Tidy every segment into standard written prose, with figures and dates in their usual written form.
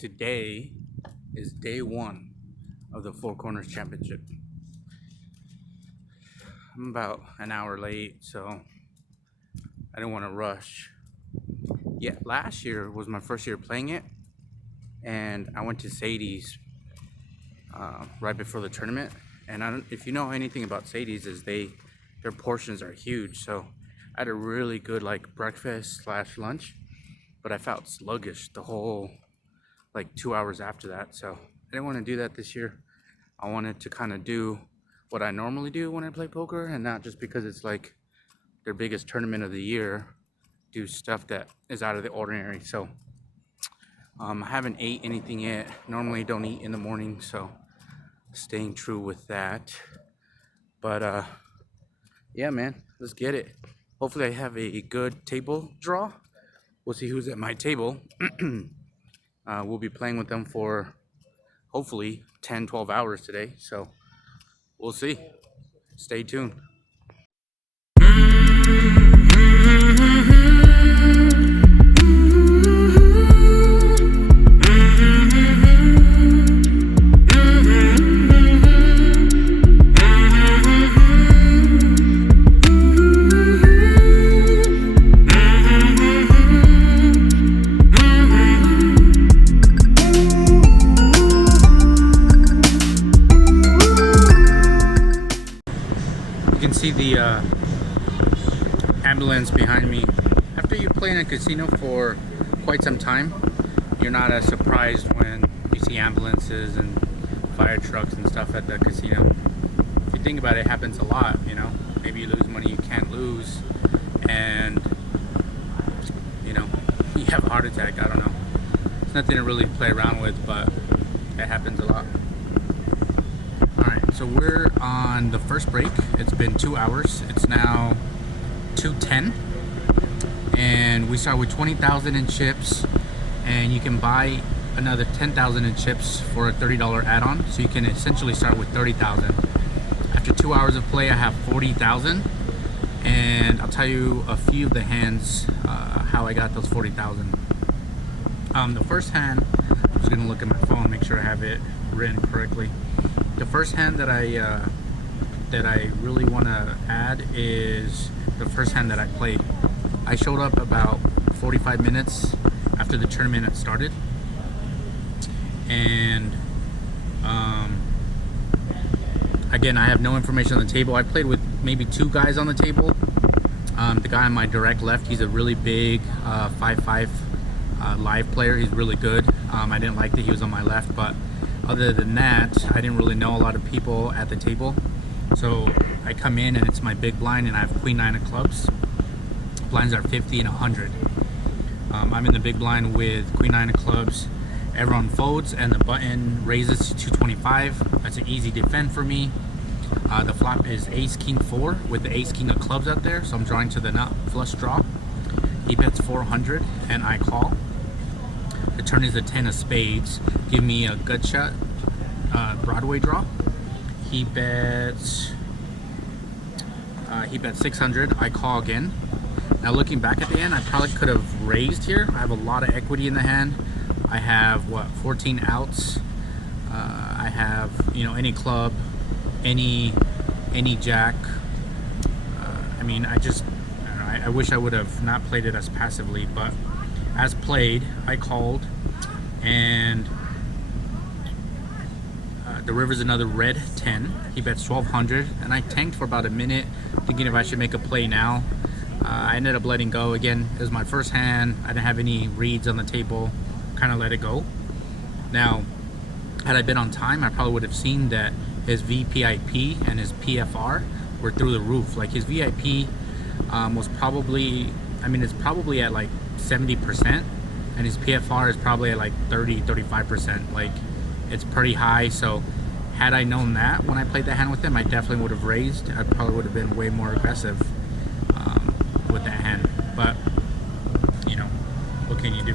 Today is day one of the Four Corners Championship. I'm about an hour late, so I didn't want to rush. Yeah, last year was my first year playing it, and I went to Sadie's right before the tournament. And if you know anything about Sadie's, is their portions are huge. So I had a really good breakfast / lunch, but I felt sluggish the whole 2 hours after that. So I didn't want to do that this year. I wanted to kind of do what I normally do when I play poker, and not just because it's their biggest tournament of the year, do stuff that is out of the ordinary. So I haven't ate anything yet. Normally don't eat in the morning, so staying true with that. But yeah, man, let's get it. Hopefully I have a good table draw. We'll see who's at my table. We'll be playing with them for hopefully 10-12 hours today, so we'll see. Stay tuned. You can see the ambulance behind me. After you play in a casino for quite some time, you're not as surprised when you see ambulances and fire trucks and stuff at the casino. If you think about it, it happens a lot, you know. Maybe you lose money you can't lose, and you have a heart attack. I don't know. It's nothing to really play around with, but it happens a lot. Alright, so we're on the first break. It's been 2 hours. It's now 2:10, and we start with 20,000 in chips, and you can buy another 10,000 in chips for a $30 add-on, so you can essentially start with 30,000. After 2 hours of play, I have 40,000, and I'll tell you a few of the hands how I got those 40,000. The first hand, I'm just gonna look at my phone, make sure I have it written correctly. The first hand that I really want to add is the first hand that I played. I showed up about 45 minutes after the tournament had started, and again, I have no information on the table. I played with maybe 2 guys on the table. The guy on my direct left, he's a really big 5-5 live player. He's really good. I didn't like that he was on my left, but other than that, I didn't really know a lot of people at the table. So I come in and it's my big blind, and I have queen 9 of clubs. Blinds are 50 and 100. I'm in the big blind with queen 9 of clubs. Everyone folds and the button raises to 225. That's an easy defend for me. The flop is ace king 4 with the ace king of clubs out there, so I'm drawing to the nut flush draw. He bets 400 and I call. The turn is a 10 of spades. Give me a gut shot Broadway draw. He bets 600. I call again. Now looking back at the end, I probably could have raised here. I have a lot of equity in the hand. I have 14 outs. I have any club, any jack. I mean, I don't know, I wish I would have not played it as passively, but as played, I called, and the river's another red 10. He bets 1200, and I tanked for about a minute, thinking if I should make a play now. I ended up letting go. Again, it was my first hand. I didn't have any reads on the table. Kind of let it go. Now, had I been on time, I probably would have seen that his VPIP and his PFR were through the roof. Like, his VIP was probably, it's probably at 70%, and his PFR is probably at 30-35%. It's pretty high. So had I known that when I played the hand with him, I definitely would have raised. I probably would have been way more aggressive with that hand, but what can you do?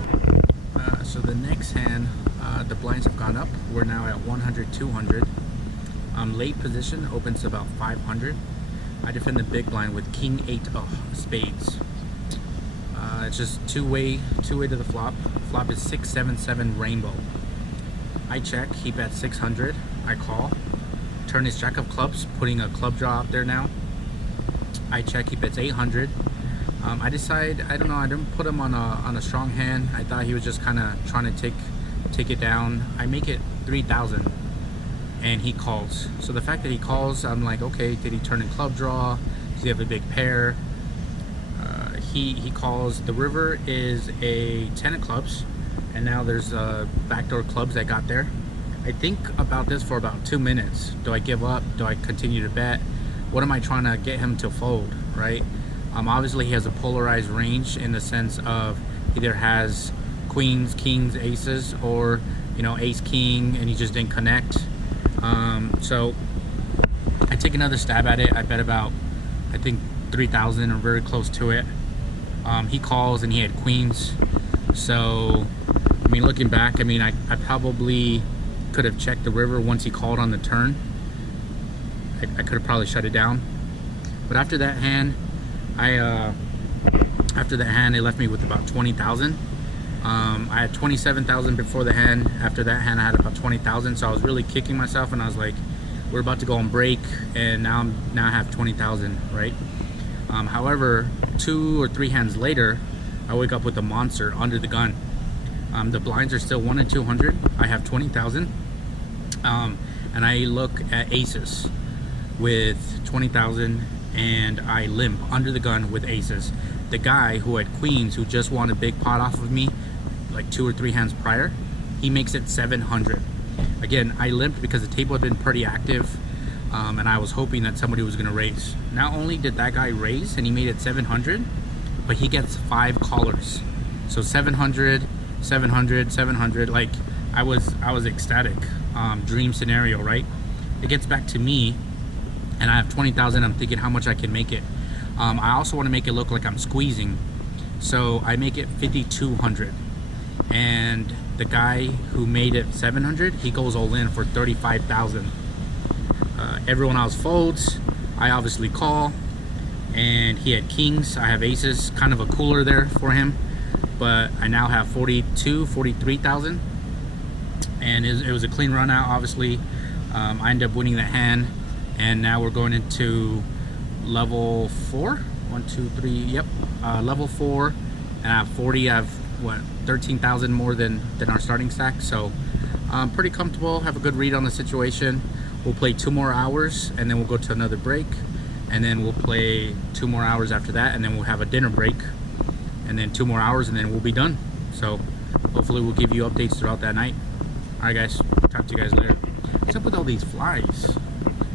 So the next hand, the blinds have gone up. We're now at 100-200. Late position opens to about 500. I defend the big blind with king 8 of spades. It's just two-way to the flop. Flop is 677 rainbow. I check, he bets 600. I call, turn his jack of clubs, putting a club draw out there now. I check, he bets 800. I decide, I don't know, I didn't put him on a strong hand. I thought he was just kind of trying to take it down. I make it 3,000 and he calls. So the fact that he calls, I'm like, okay, did he turn in club draw? Does he have a big pair? He calls. The river is a 10 of clubs, and now there's backdoor clubs that got there. I think about this for about 2 minutes. Do I give up? Do I continue to bet? What am I trying to get him to fold, right? Obviously he has a polarized range in the sense of either has queens, kings, aces, or ace king, and he just didn't connect. So I take another stab at it. I bet about, I think, 3,000 or very close to it. He calls and he had queens. So I mean, looking back, I mean, I probably could have checked the river once he called on the turn. I could have probably shut it down. But after that hand, it left me with about 20,000. I had 27,000 before the hand. After that hand, I had about 20,000. So I was really kicking myself, and I was like, we're about to go on break, and now I have 20,000, right? However, 2 or 3 hands later, I wake up with a monster under the gun. The blinds are still 1 and 200. I have 20,000, and I look at aces with 20,000, and I limp under the gun with aces. The guy who had queens, who just won a big pot off of me like 2 or 3 hands prior, he makes it 700. Again, I limped because the table had been pretty active, and I was hoping that somebody was going to raise. Not only did that guy raise and he made it 700, but he gets 5 callers. So 700, 700, 700. Like, I was ecstatic. Dream scenario, right? It gets back to me, and I have 20,000. I'm thinking how much I can make it. I also want to make it look like I'm squeezing, so I make it 5,200. And the guy who made it 700, he goes all in for 35,000. Everyone else folds. I obviously call, and he had kings. I have aces, kind of a cooler there for him, but I now have 43,000, and it was a clean run out. Obviously, I ended up winning that hand, and now we're going into level 4. 1, 2, 3. Yep, level 4, and I have 40. I have what, 13,000 more than our starting stack. So I'm pretty comfortable. Have a good read on the situation. We'll play 2 more hours, and then we'll go to another break, and then we'll play 2 more hours after that, and then we'll have a dinner break, and then 2 more hours, and then we'll be done. So hopefully we'll give you updates throughout that night. All right, guys. Talk to you guys later. What's up with all these flies?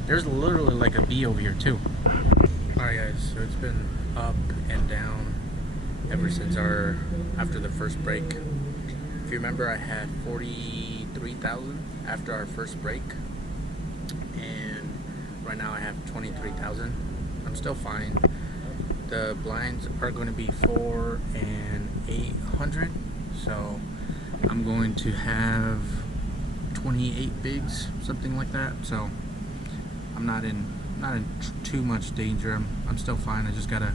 There's literally like a bee over here too. All right, guys. So it's been up and down ever since after the first break. If you remember, I had 43,000 after our first break, and right now I have 23,000. I'm still fine. The blinds are going to be 4 and 800, so I'm going to have 28 bigs, something like that. So I'm not in too much danger. I'm still fine. I just gotta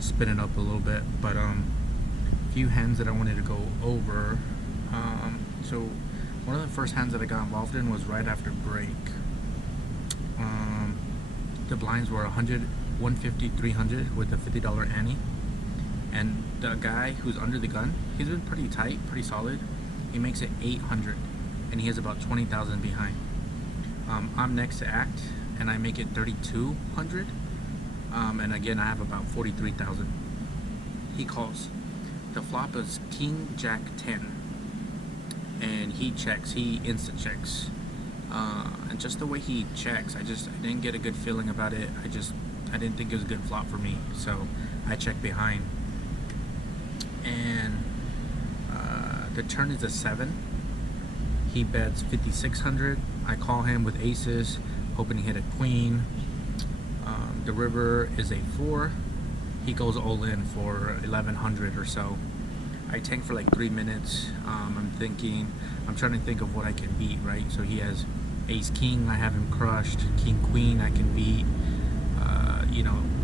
spin it up a little bit. But a few hands that I wanted to go over. So one of the first hands that I got involved in was right after break. The blinds were 100, 150, 300 with a $50 ante, and the guy who's under the gun, he's been pretty tight, pretty solid. He makes it 800, and he has about 20,000 behind. I'm next to act, and I make it 3,200, and again I have about 43,000. He calls. The flop is King Jack 10, and he checks. He instant checks, and just the way he checks, I didn't get a good feeling about it. I didn't think it was a good flop for me, so I checked behind, and the turn is a 7. He bets 5,600. I call him with aces, hoping to hit a queen. The river is a 4. He goes all in for 1,100 or so. I tank for like 3 minutes. I'm trying to think of what I can beat, right? So he has ace king, I have him crushed. King queen, I can beat.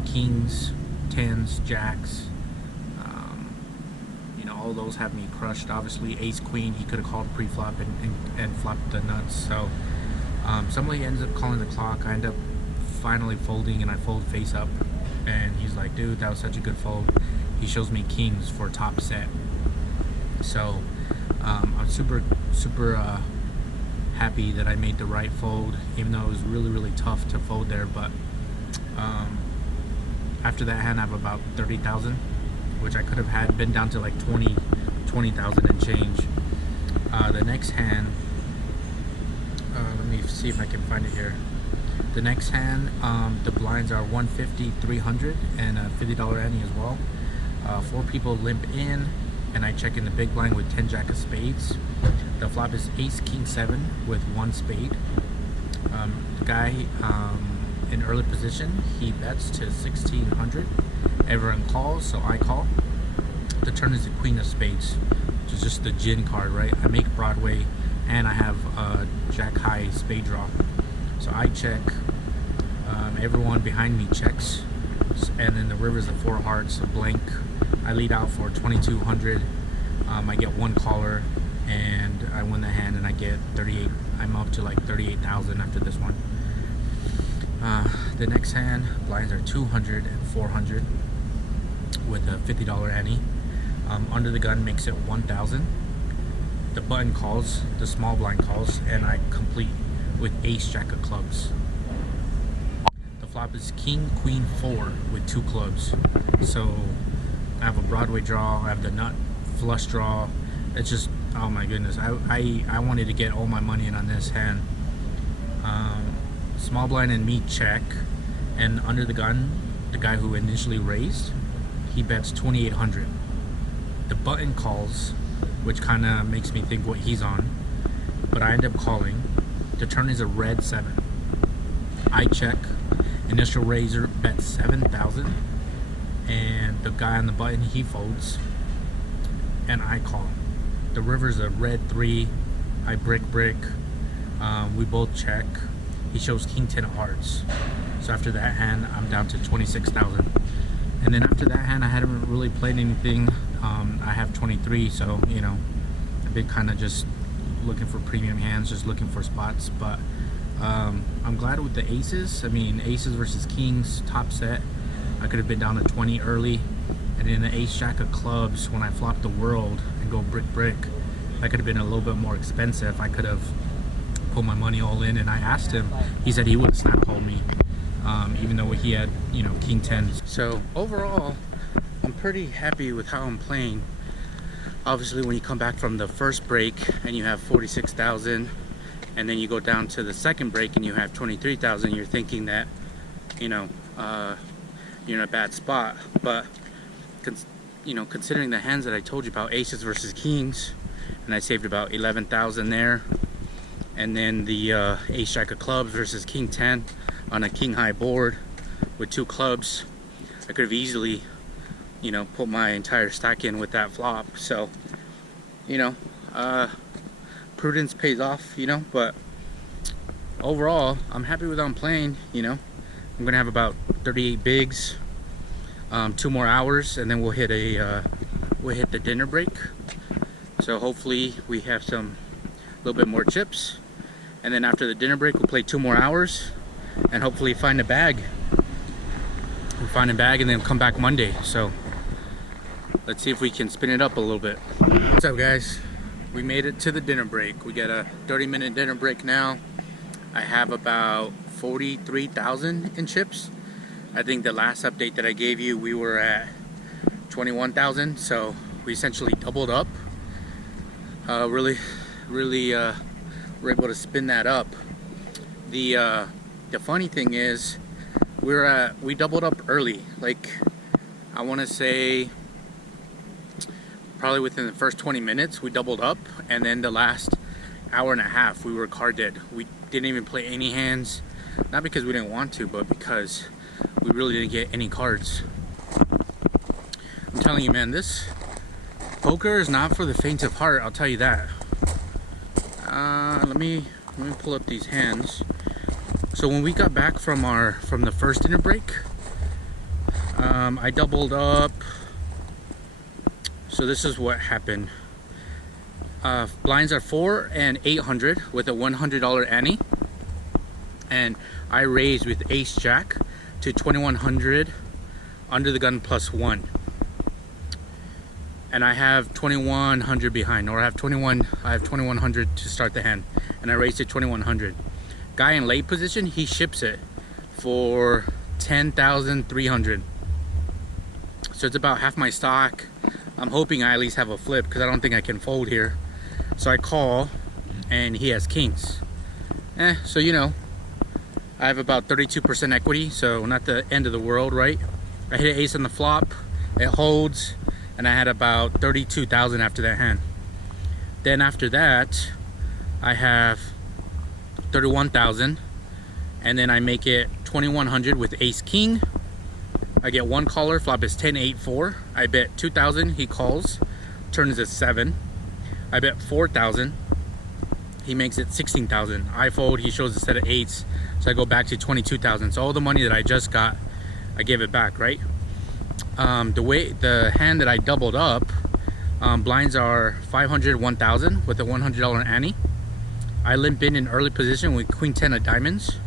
Kings, 10s, jacks. all those have me crushed. Obviously ace queen, he could have called pre-flop and flopped the nuts. So somebody ends up calling the clock. I end up finally folding, and I fold face up, and he's like, dude, that was such a good fold. He shows me kings for top set. So I'm super happy that I made the right fold, even though it was really tough to fold there. But after that hand I have about 30,000, which I could have had been down to like 20,000 and change. The next hand, let me see if I can find it here. The next hand, the blinds are 150, 300, and a $50 ante as well. 4 people limp in, and I check in the big blind with 10 jack of spades. The flop is ace king 7 with 1 spade. The guy in early position, he bets to 1600. Everyone calls, so I call. The turn is the queen of spades, which is just the gin card, right? I make Broadway, and I have jack high spade draw. So I check. Everyone behind me checks, and then the river's a 4 hearts, a blank. I lead out for 2200. I get 1 caller, and I win the hand, and I get 38. I'm up to like 38,000 after this one. The next hand, blinds are 200 and 400 with a $50 ante. Under the gun makes it 1,000. The button calls, the small blind calls, and I complete with ace jack of clubs. The flop is king queen 4 with 2 clubs. So I have a Broadway draw, I have the nut flush draw. It's just, oh my goodness, I wanted to get all my money in on this hand. Small blind and me check, and under the gun, the guy who initially raised, he bets 2,800. The button calls, which kind of makes me think what he's on, but I end up calling. The turn is a red 7. I check. Initial raiser bets 7,000, and the guy on the button, he folds, and I call. The river's a red 3. I brick. We both check. He shows king 10 of hearts. So after that hand, I'm down to 26,000. And then after that hand, I hadn't really played anything. I have 23, so you know, I've been kind of just looking for premium hands, just looking for spots. But I'm glad with the aces. I mean, aces versus kings, top set. I could have been down to 20 early, and then the ace jack of clubs, when I flop the world and go brick, that could have been a little bit more expensive. I could have put my money all in, and I asked him. He said he would snap call me, even though he had, you know, king 10. So overall, I'm pretty happy with how I'm playing. Obviously, when you come back from the first break and you have 46,000, and then you go down to the second break and you have 23,000, you're thinking that, you know, you're in a bad spot. But you know, considering the hands that I told you about, aces versus kings, and I saved about 11,000 there, and then the ace jack of clubs versus king 10 on a king high board with 2 clubs, I could have easily, you know, put my entire stack in with that flop. So, you know, prudence pays off, you know. But overall, I'm happy with how I'm playing. You know, I'm gonna have about 38 bigs, 2 more hours, and then we'll hit the dinner break. So hopefully we have a little bit more chips, and then after the dinner break we'll play 2 more hours and hopefully find a bag. We'll find a bag and then come back Monday. So let's see if we can spin it up a little bit. What's up, guys? We made it to the dinner break. We got a 30-minute dinner break now. I have about 43,000 in chips. I think the last update that I gave you, we were at 21,000, so we essentially doubled up. Really we're able to spin that up. The funny thing is, we doubled up early. Like, I want to say probably within the first 20 minutes we doubled up, and then the last hour and a half we were card dead. We didn't even play any hands, not because we didn't want to, but because we really didn't get any cards. I'm telling you, man, this poker is not for the faint of heart, I'll tell you that. Let me pull up these hands. So when we got back from the first dinner break, I doubled up So this is what happened. Blinds are 4 and 800 with a $100 ante, and I raised with ace jack to 2100 under the gun plus 1, and I have 2100 behind, or I have 2100 to start the hand, and I raised it 2100. Guy in late position, he ships it for 10,300, so it's about half my stock. I'm hoping I at least have a flip because I don't think I can fold here. So I call, and he has kings. So you know, I have about 32% equity, so not the end of the world, right? I hit an ace on the flop, it holds, and I had about 32,000 after that hand. Then after that, I have 31,000, and then I make it 2100 with ace king. I get one caller, flop is 10-8-4. I bet 2,000, he calls, turn is a 7. I bet 4,000, he makes it 16,000. I fold, he shows a set of 8s, so I go back to 22,000. So all the money that I just got, I give it back, right? The hand that I doubled up, blinds are 500, 1,000 with a $100 ante. I limp in early position with queen 10 of diamonds.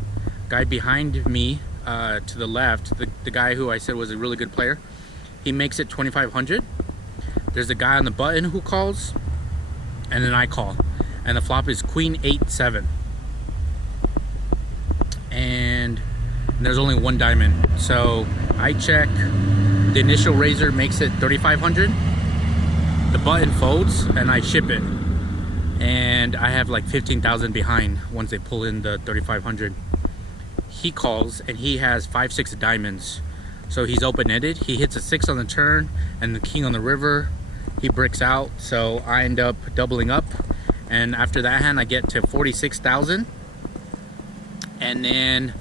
Guy behind me, to the left, the guy who I said was a really good player, he makes it 2,500. There's a guy on the button who calls, and then I call, and the flop is queen 8-7, and there's only one diamond, so I check. The initial raiser makes it 3,500. The button folds, and I ship it, and I have like 15,000 behind once they pull in the 3,500. He calls, and he has 5-6 diamonds, so he's open-ended. He hits a 6 on the turn and the king on the river. He bricks out, so I end up doubling up, and after that hand I get to 46,000, and then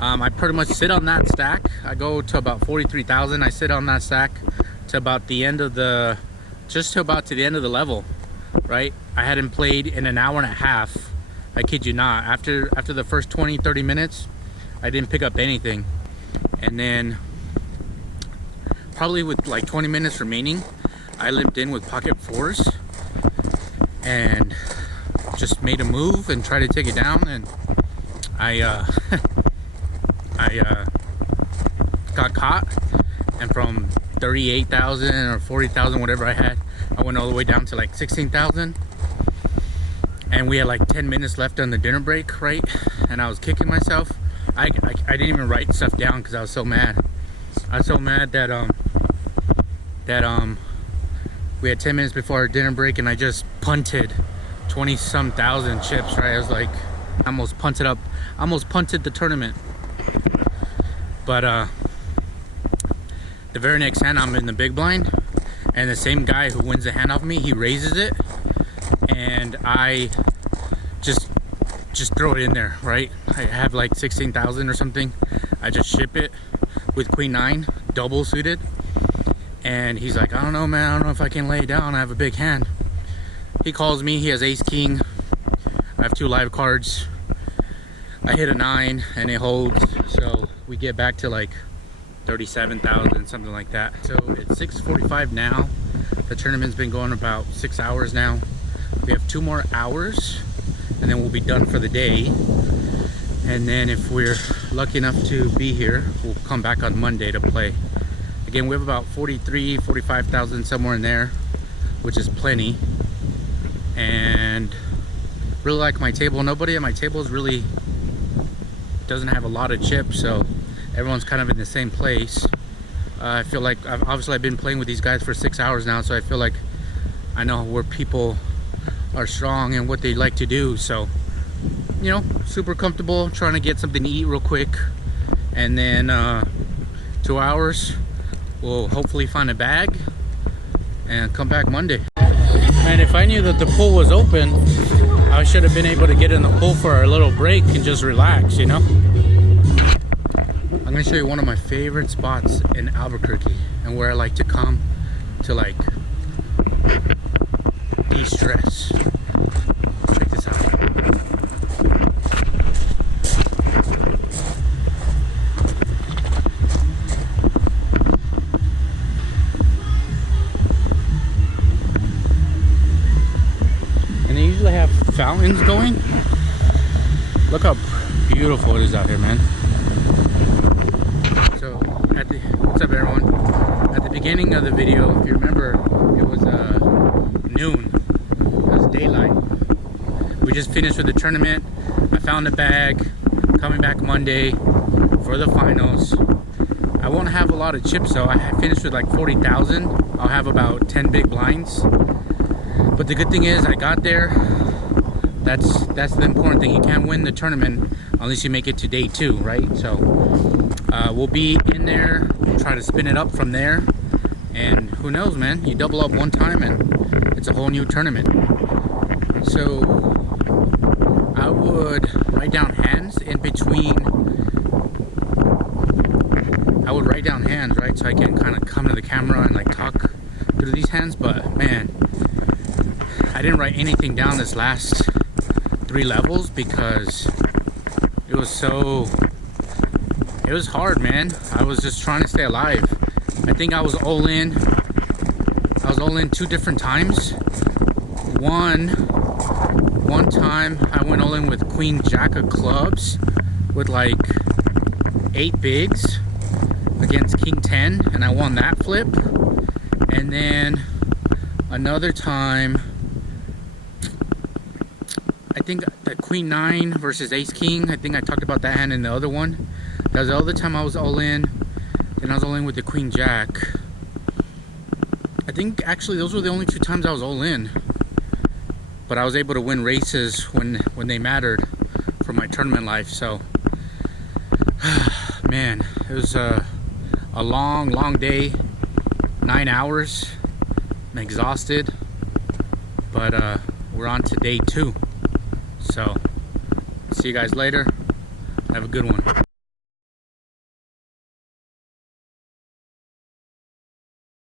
I pretty much sit on that stack. I go to about 43,000. I sit on that stack to about the end of the, just to about to the end of the level, right? I hadn't played in an hour and a half. I kid you not. After the first 20-30 minutes, I didn't pick up anything, and then probably with like 20 minutes remaining, I limped in with pocket 4s and just made a move and tried to take it down, and I got caught, and from 38,000 or 40,000, whatever I had, I went all the way down to like 16,000, and we had like 10 minutes left on the dinner break, right? And I was kicking myself. I didn't even write stuff down because I was so mad. I was so mad that we had 10 minutes before our dinner break, and I just punted 20-some thousand chips, right? I was like, I almost punted the tournament. But the very next hand, I'm in the big blind, and the same guy who wins the hand off me, he raises it, and I just throw it in there, right? I have like 16,000 or something. I just ship it with queen 9 double suited, and he's like, I don't know, man, I don't know if I can lay it down, I have a big hand. He calls me, he has ace king, I have 2 live cards, I hit a 9 and it holds, so we get back to like 37,000, something like that. So it's 6:45 now. The tournament's been going about 6 hours now. We have 2 more hours, and then we'll be done for the day. And then if we're lucky enough to be here, we'll come back on Monday to play. Again, we have about 45,000 somewhere in there, which is plenty. And really like my table. Nobody at my table is really doesn't have a lot of chips, so everyone's kind of in the same place. I feel like I've been playing with these guys for 6 hours now, so I feel like I know where people are strong and what they like to do. So, you know, super comfortable, trying to get something to eat real quick, and then 2 hours we'll hopefully find a bag and come back Monday. And if I knew that the pool was open, I should have been able to get in the pool for a little break and just relax, you know. I'm gonna show you one of my favorite spots in Albuquerque, and where I like to come to like de-stress. Check this out. fountains going. Look how beautiful it is out here, man. So what's up, everyone? At the beginning of the video, if you remember, it was noon. It was daylight. We just finished with the tournament. I found a bag. Coming back Monday for the finals. I won't have a lot of chips though. I finished with like 40,000. I'll have about 10 big blinds. But the good thing is I got there. That's the important thing. You can't win the tournament unless you make it to day 2, right? So we'll be in there. We'll try to spin it up from there. And who knows, man? You double up one time and it's a whole new tournament. So I would write down hands in between. I would write down hands, right? So I can kind of come to the camera and like talk through these hands. But man, I didn't write anything down this last 3 levels because it was hard, man. I was just trying to stay alive. I think I was all in. I was all in 2 different times. One time I went all in with Queen Jack of clubs with like 8 bigs against King 10, and I won that flip. And then another time, I think the Queen 9 versus Ace King, I think I talked about that hand in the other one. That was the other time I was all in. Then I was all in with the Queen Jack. I think actually those were the only 2 times I was all in. But I was able to win races when they mattered for my tournament life. So man, it was a long day. 9 hours. I'm exhausted, but we're on to day 2. So see you guys later. Have a good one.